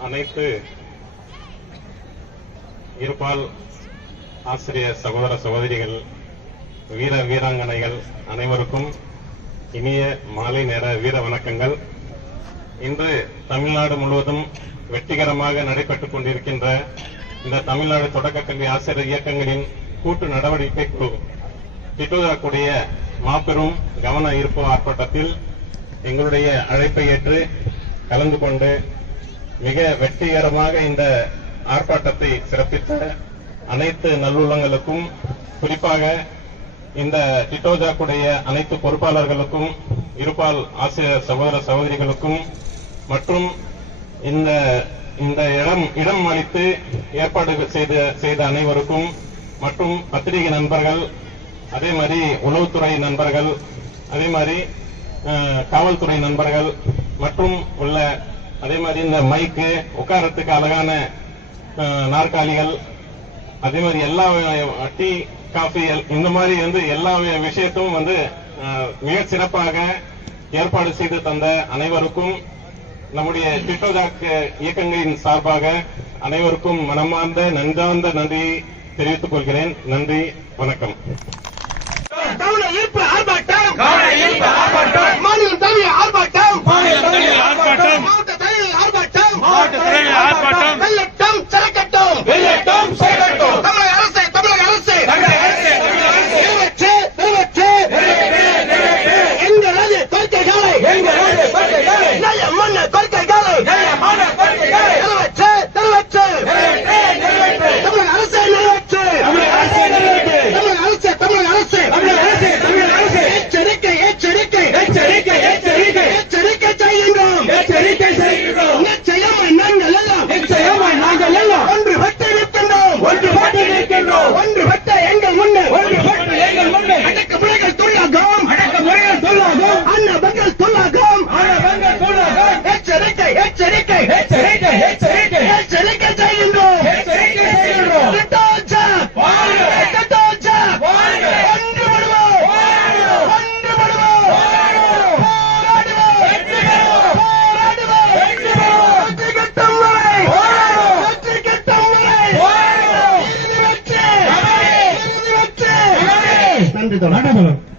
அனைத்து இருபால் ஆசிரியர் சகோதர சகோதரிகள் வீர வீராங்கனைகள் அனைவருக்கும் இனிய மாலை நேர வீர வணக்கங்கள். இன்று தமிழ்நாடு முழுவதும் வெற்றிகரமாக நடைபெற்றுக் கொண்டிருக்கின்ற இந்த தமிழ்நாடு தொடக்க கல்வி ஆசிரியர் இயக்கங்களின் கூட்டு நடவடிக்கை குழு திட்டுவதற்குரிய மாபெரும் கவன ஈர்ப்பு ஆர்ப்பாட்டத்தில் எங்களுடைய அழைப்பை ஏற்று கலந்து கொண்டு மிக வெற்றிகரமாக இந்த ஆர்ப்பாட்டத்தை சிறப்பித்த அனைத்து நல்லுள்ளங்களுக்கும் குறிப்பாக இந்த டிட்டோஜாக்குடைய அனைத்து பொறுப்பாளர்களுக்கும் இருபால் ஆசிரியர் சகோதர சகோதரிகளுக்கும் மற்றும் இந்த இந்த இடம் இடம் அளித்து ஏற்பாடு செய்த செய்த அனைவருக்கும் மற்றும் பத்திரிகை நண்பர்கள் அதே மாதிரி உளவுத்துறை நண்பர்கள் அதே மாதிரி காவல்துறை நண்பர்கள் மற்றும் உள்ள அதே மாதிரி இந்த மைக்கு உட்காரத்துக்கு அழகான நாற்காலிகள் அதே மாதிரி எல்லா டீ காஃபி இந்த மாதிரி வந்து எல்லா விஷயத்தும் வந்து மிக சிறப்பாக ஏற்பாடு செய்து தந்த அனைவருக்கும் நம்முடைய டிட்டோஜாக் இயக்கங்களின் சார்பாக அனைவருக்கும் மனமார்ந்த நன்றார்ந்த நன்றியை தெரிவித்துக் கொள்கிறேன். நன்றி வணக்கம். There you go. んでたのか